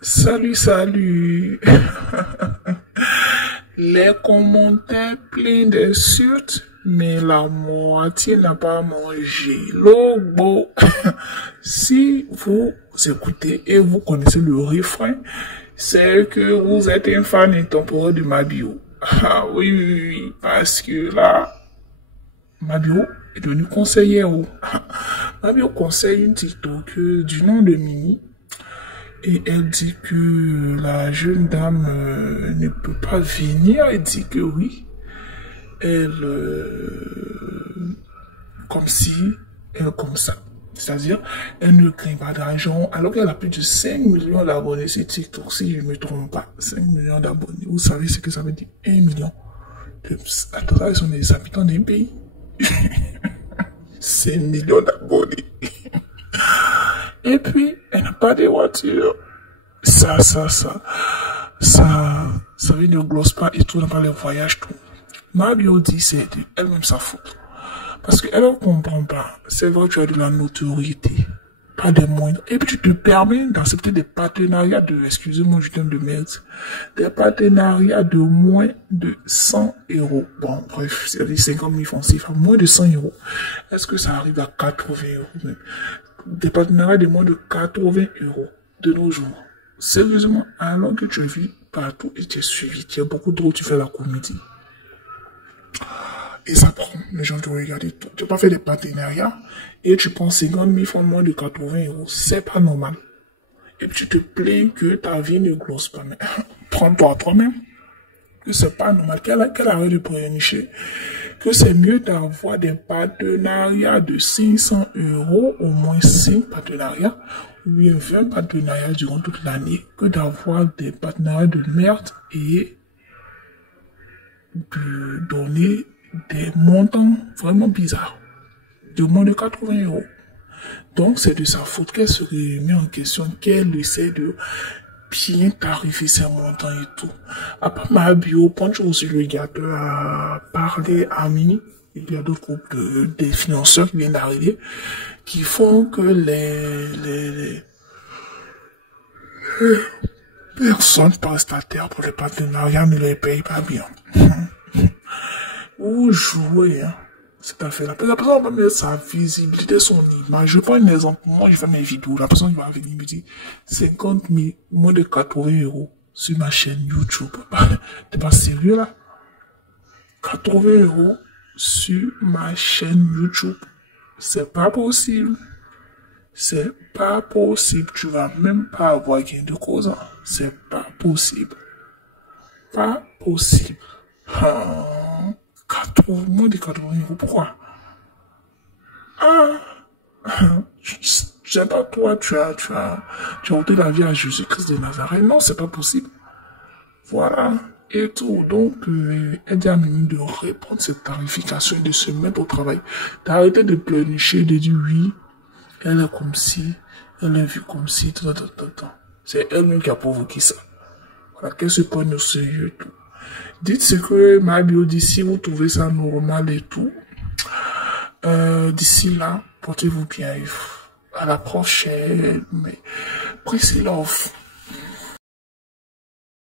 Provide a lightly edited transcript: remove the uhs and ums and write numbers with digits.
Salut, salut. Les commentaires pleins d'insultes, mais la moitié n'a pas mangé. Logo. Si vous écoutez et vous connaissez le refrain, c'est que vous êtes un fan intemporel de Mabio. Ah oui, oui, oui, parce que là, Mabio est devenu conseillère. Mabio conseille une TikTok du nom de Mini. Et elle dit que la jeune dame ne peut pas venir. Elle dit que oui. Elle, comme si, elle comme ça. C'est-à-dire, elle ne craint pas d'argent, alors qu'elle a plus de 5 millions d'abonnés sur TikTok, si je ne me trompe pas. 5 millions d'abonnés. Vous savez ce que ça veut dire? 1 million. Attends, ils sont des habitants d'un pays. 5 millions d'abonnés. Et puis, elle n'a pas de voiture. Ça veut ne glosse pas et tout, n'a pas les voyages, tout. Mabio dit, c'est elle-même sa faute. Parce qu'elle ne comprend pas. C'est vrai que tu as de la notoriété. Pas des moindres. Et puis, tu te permets d'accepter des partenariats excusez-moi, je t'aime de merde. Des partenariats de moins de 100 euros. Bon, bref, c'est 50 000 francs CFA, moins de 100 euros. Est-ce que ça arrive à 80 euros même? Des partenariats de moins de 80 euros de nos jours. Sérieusement, alors que tu es vu partout et tu es suivi, tu as beaucoup trop, tu fais la comédie. Et ça prend, les gens te regardent tout. Tu n'as pas fait des partenariats et tu prends 50 000 francs moins de 80 euros. C'est pas normal. Et puis tu te plains que ta vie ne glosse pas. Mais prends-toi à toi-même. Que c'est pas normal. Qu'elle arrête de prénicher. Que c'est mieux d'avoir des partenariats de 500 euros, au moins 5 partenariats, ou bien 20 partenariats durant toute l'année, que d'avoir des partenariats de merde et de donner des montants vraiment bizarres, de moins de 80 euros. Donc c'est de sa faute qu'elle se remet en question, qu'elle essaie de bien tarifier ses montants et tout. Après Mabio, Poncho aussi le gâteau a parlé à Mini. Il y a d'autres groupes des financeurs qui viennent d'arriver, qui font que les personnes prestataires pour les partenariats ne les payent pas bien. Vous jouez, hein, cette affaire-là. La personne va mettre sa visibilité, son image. Je prends un exemple. Moi, je fais mes vidéos. La personne va venir me dire 50 000, moins de 80 euros sur ma chaîne YouTube. T'es pas sérieux, là? 80 euros sur ma chaîne YouTube. C'est pas possible. C'est pas possible. Tu vas même pas avoir gain de cause. C'est pas possible. Pas possible. Moins de 80 euros. Pourquoi? Je sais pas, toi, tu as ôté la vie à Jésus-Christ de Nazareth. Non, c'est pas possible. Voilà. Et tout. Donc, elle dit à Mimi de répondre cette tarification et de se mettre au travail. D'arrêter de pleurnicher, de dire oui, elle est comme si, elle est vue comme si, tout. C'est elle-même qui a provoqué ça. Voilà, qu'elle se prenne au sérieux et tout. Dites ce que Mabio dit, si vous trouvez ça normal et tout. D'ici là, portez-vous bien. À la prochaine. Mais Priscilla off.